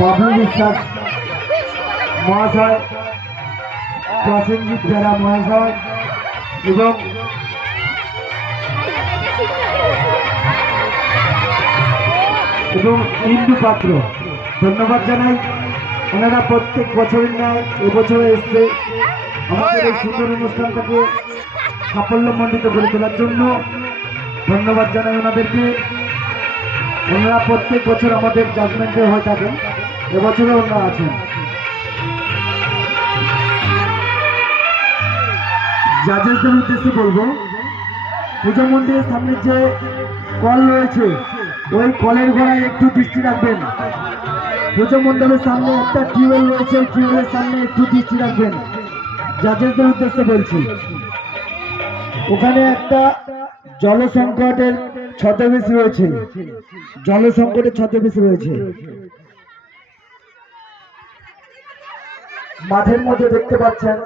বাবু বিশ্বাস মহাশয় প্রসেনজিৎ বেরা মহাশয় এবং এবং ইন্দু পাত্র। ধন্যবাদ জানাই। ওনারা প্রত্যেক বছরের ন্যায় এবছর এসছে। আমাদের এই সুন্দর অনুষ্ঠানটাকে সাফল্যমণ্ডিত করে তোলার জন্য ধন্যবাদ জানাই ওনাদেরকে। ওনারা প্রত্যেক বছর আমাদের জাজমেন্টে হয়ে থাকেন এবছরও ওনারা আছেন। জাজেসদের উদ্দেশ্যে বলব, পুজো মন্দিরের সামনে যে কল রয়েছে, ওই কলের গোড়ায় একটু দৃষ্টি রাখবেন। সামনে একটা টিউবওয়েল রয়েছে টিউবওয়েলের সামনে একটু দৃষ্টি রাখবেন। জাজেসদের উদ্দেশ্যে বলছি, ওখানে একটা জল সংকটের ছদ্মবেশী রয়েছে। জল সংকটের ছদ্মবেশী রয়েছে। মাঠের মধ্যে দেখতে পাচ্ছেন,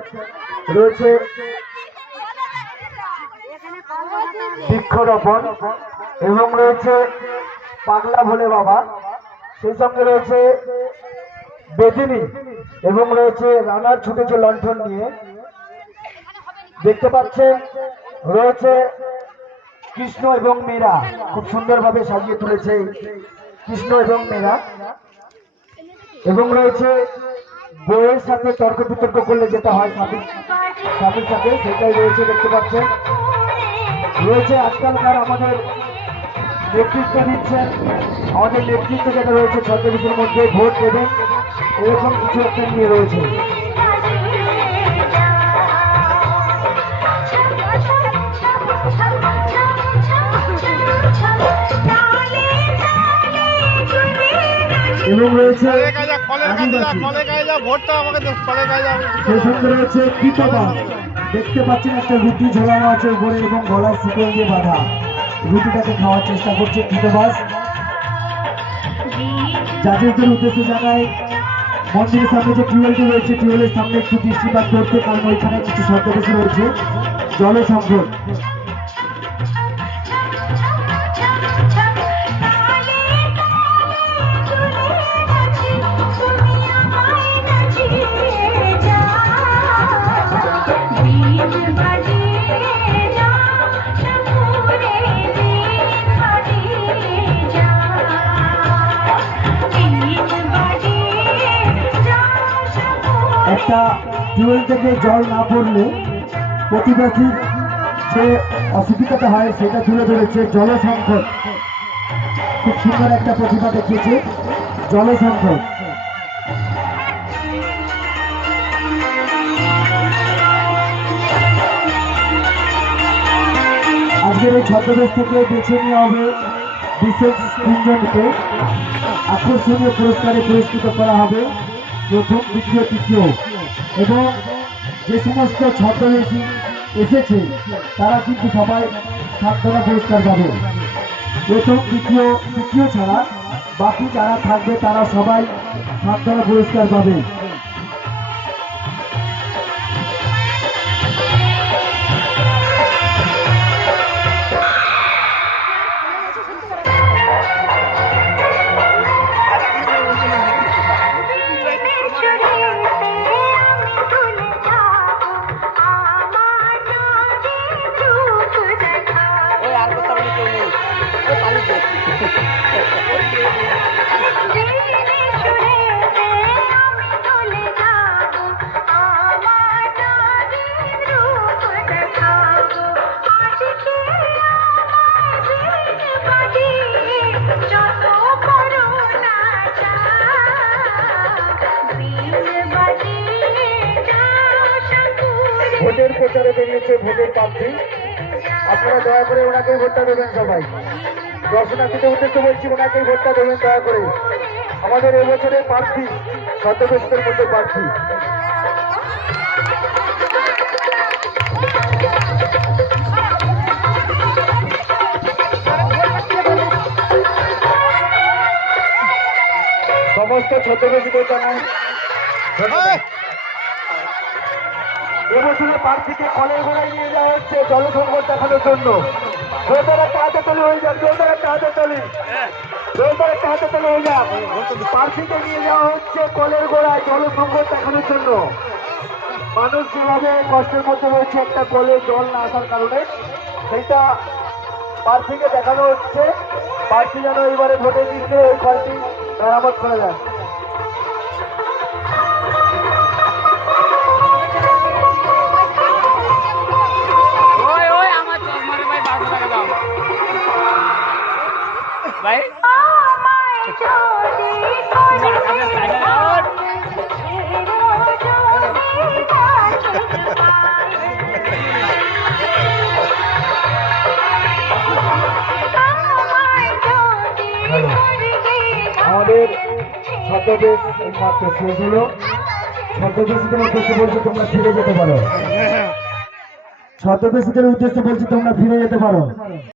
রয়েছে বৃক্ষরোপণ এবং রয়েছে পাগলা ভোলে বাবা। সেই সঙ্গে রয়েছে বেদিনী এবং রয়েছে রানার ছুটেছে লণ্ঠন নিয়ে। দেখতে পাচ্ছেন, রয়েছে কৃষ্ণ এবং মীরা। খুব সুন্দরভাবে সাজিয়ে তুলেছে কৃষ্ণ এবং মীরা। এবং রয়েছে বউয়ের সাথে তর্ক বিতর্ক করলে যেটা হয় স্বামীর স্বামীর সাথে সেটাই রয়েছে দেখতে পাচ্ছেন। রয়েছে আজকালকার আমাদের নেতৃত্ব দিচ্ছেন। আমাদের নেতৃত্ব যেটা রয়েছে ছত্রবিশের মধ্যে ভোট দেবেন এরকম কিছু একটা নিয়ে রয়েছে। এবং রয়েছে দেখতে পাচ্ছেন একটা রুটি ঝোলানো আছে উপরে এবং গলার শিকল দিয়ে বাঁধা। রুটিটাকে খাওয়ার চেষ্টা করছে কৃতবাস জাজেসদের উদ্দেশ্যে জানাই মন্দিরের সামনে যে টিউবওয়েলটি রয়েছে টিউবওয়েলের সামনে একটু দৃষ্টিপাত করতে কারণ ওইখানে কিছু শব্দবেশি রয়েছে। জল সংকট একটা টিউবওয়েল থেকে জল না পড়লে প্রতিবেশীর যে অসুবিধাটা হয় সেটা তুলে ধরেছে জল সংকট খুব সুন্দর একটা প্রতিভা দেখিয়েছে জল সংকট আজকের এই ছদ্মবেশ থেকে বেছে নেওয়া হবে বিশেষ তিনজনকে। আকর্ষণীয় পুরস্কারে পুরস্কৃত করা হবে। প্রথম দ্বিতীয়। তৃতীয় এবং যে সমস্ত ছদ্মবেশী এসেছে, তারা কিন্তু সবাই সাতটা পুরস্কার পাবে। প্রথম দ্বিতীয় তৃতীয় ছাড়া বাকি যারা থাকবে, তারা সবাই সাতটা পুরস্কার পাবে। প্রচারে বেরিয়েছে ভোটের প্রার্থী। আপনারা দয়া করে ওনাকেই ভোটটা দেবেন সবাই। দর্শনার্থীদের উদ্দেশ্যে বলছি, ওনাকেই ভোটটা দেবেন দয়া করে। আমাদের এবছরের প্রার্থী, ছদ্মবেশদের মধ্যে প্রার্থী। সমস্ত ছদ্মবেশীদের জানাই। ধন্যবাদ। এবছরে প্রার্থীকে কলের গোড়ায় নিয়ে যাওয়া হচ্ছে জলসংকট দেখানোর জন্য। হয়ে যাক হয়ে যাক। নিয়ে যাওয়া হচ্ছে গোড়ায় দেখানোর জন্য। কষ্টের একটা কলে জল না আসার কারণে প্রার্থীকে দেখানো হচ্ছে। প্রার্থী যেন এবারে ভোটে দিচ্ছে ওই কলটি মেরামত করা যায়। আউট আমাদের ছদ্মবেশ মাত্র শেষ হলো। ছদ্মবেশীদের উদ্দেশ্যে বলছি তোমরা ফিরে যেতে পারো। ছদ্মবেশীদের উদ্দেশ্যে বলছি তোমরা ফিরে যেতে পারো।